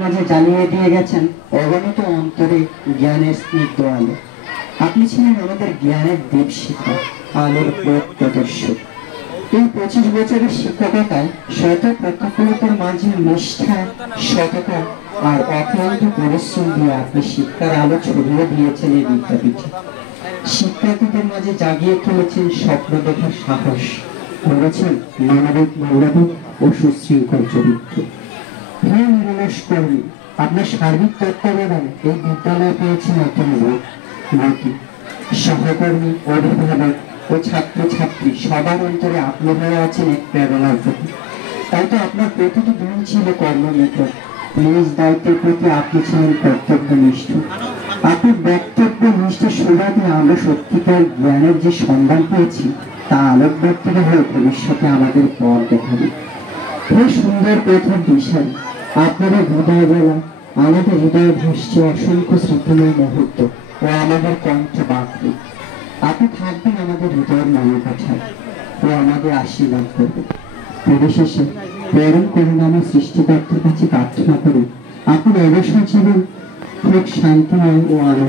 মাঝে জ্বালিয়ে দিয়ে গেছেন অগণিত অন্তরে জ্ঞানের স্নিগ্ধ আলো। আপনি ছিলেন আমাদের জ্ঞানের দীপশিখা, আলোর পথ প্রদর্শক। এই 25 বছরের শিক্ষকতায় শত প্রতিকূলতার মাঝে নিষ্ঠা, সততা আর অক্লান্ত পরিশ্রম দিয়ে আপনি শিক্ষার আলো ছড়িয়ে দিয়েছেন এই বিদ্যাপীঠে। শিক্ষার্থীদের মাঝে জাগিয়ে তুলেছেন স্বপ্ন দেখার সাহস, গড়েছেন মানবিক মূল্যবোধ ও সুশৃঙ্খল চরিত্র। প্রিয় নিরলস কর্মী, আপনার সার্বিক তত্ত্বাবধানে এই বিদ্যালয় পেয়েছে নতুন গতি। সহকর্মী, অভিভাবক ও ছাত্রছাত্রী সবার অন্তরে আপনি হয়ে আছেন এক প্রেরণার প্রতি। তাই তো আপনার প্রতিটি দিন ছিল কর্মনিকট, নিজ দায়িত্বের প্রতি আপনি ছিলেন কর্তব্যনিষ্ঠ। আপনার বক্তব্য নিষ্ঠার সুবাদে আমরা সত্যিকার জ্ঞানের যে সন্ধান পেয়েছি তা আলোকবর্তিত হয়ে ভবিষ্যতে আমাদের পথ দেখাবে। এই সুন্দর পথের দিশায় আপনারা হৃদয় বেলা আমাদের হৃদয়ে ভাসছে অসংখ্য স্মৃতিময় মুহূর্ত ও আমাদের কণ্ঠ বাঁধবে। আপনি থাকবেন আমাদের হৃদয়ের মনোকাঠায় ও আমাদের আশীর্বাদ করবে। পরিশেষে প্রেরণ করুণাময় সৃষ্টিকর্তার কাছে প্রার্থনা করি আপনি অবসর জীবন খুব শান্তিময় ও আনন্দ